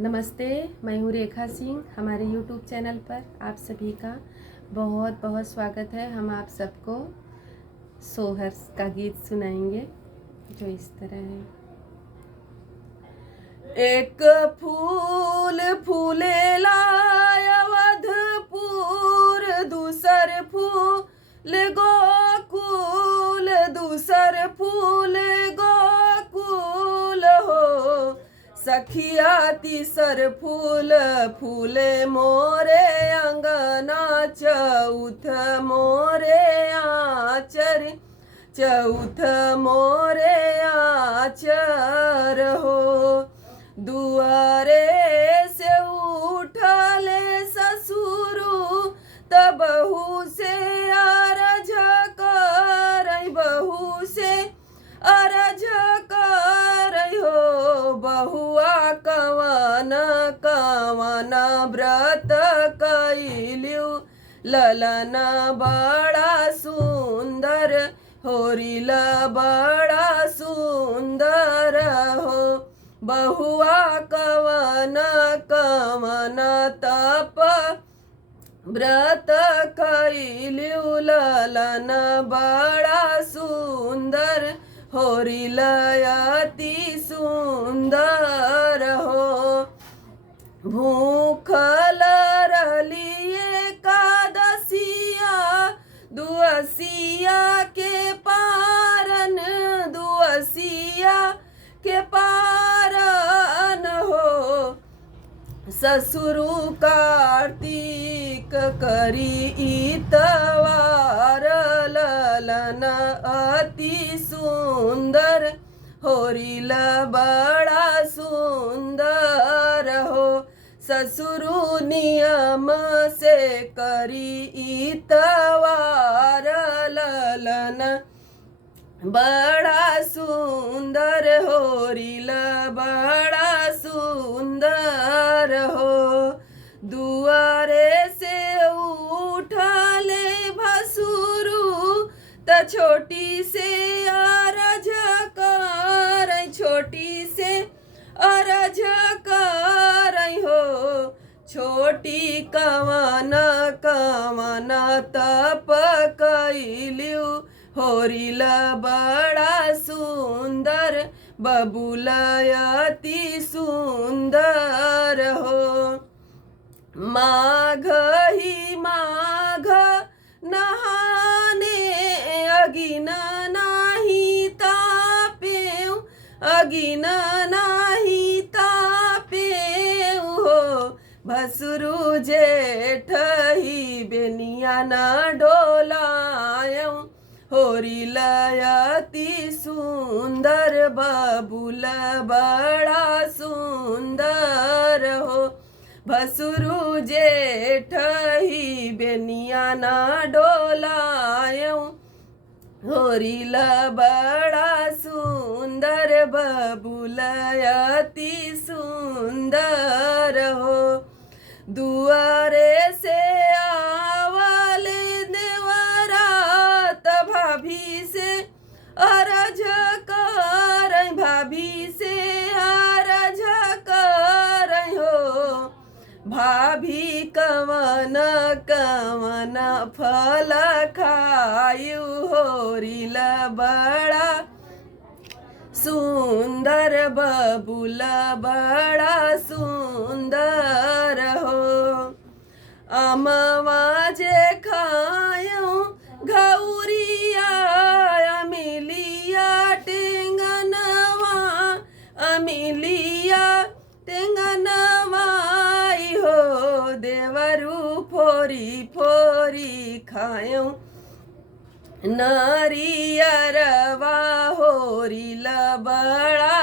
नमस्ते, मैं हूँ रेखा सिंह। हमारे YouTube चैनल पर आप सभी का बहुत बहुत स्वागत है। हम आप सबको सोहर का गीत सुनाएंगे जो इस तरह है। एक फूल फूलेला अवधपुर, दूसर फूल गोकुल, दूसर फूल गोकुल हो। सखिया तीसर फूल फूले मोरे अंगना, चौथ मोरे आचर, चौथ मोरे आचर हो। दुआरे से उठले ससुरु तब बहू से अरज करई, बहू से अरज करई हो। बहुआ कवन कवन व्रत कैलियु, ललना बड़ा सुंदर होरिल बड़ा सुंदर हो। बहुआ कवन कवन तप व्रत कैलियु, ललन बड़ा सुंदर होरिल अति सुंदर हो। भूखल रहली एकादशिया, दुअसिया के पारन, दुअसिया के पारन हो। ससुरु कार्तिक करी इतवार, ललन अति सुंदर होरिल बड़ा सुंदर हो। ससुरु नियम से करी इतवार, ललन बड़ा सुंदर होरिल बड़ा सुंदर हो। दुआरे से उठले भसुरु त छोटी से अरज करई, छोटी से अरज करई हो। छोटी कवन कवन तप कैलियु, होरिल बड़ा सुंदर बबुल अति सुंदर हो। माघ ही माघ नहाने अगिन नाही तापेउ, अगिन नाही तापेउ हो। भसुरु जेठ ही बेनिया न डोलायऊ, होरिल अति सुंदर बबुल बड़ा सुंदर हो। भसुरु जेठ ही बेनिया ना डोलायऊ, होरिल बड़ा सुंदर बबुल अति सुंदर हो। दुआरे से आवले देवरात, भाभी से अरज करई, भाभी से अरज करई हो। भाभी कवन कवन फल खायु, होरिल बड़ा सुंदर बबुल बड़ा सुंदर हो। अमवा जे खायऊ घौरिया, अमिलिया टेंगनवा, अमिलिया टेंगनवाई हो। देवरु फोरी फोरी खायऊ नरियरवा, होरिल बड़ा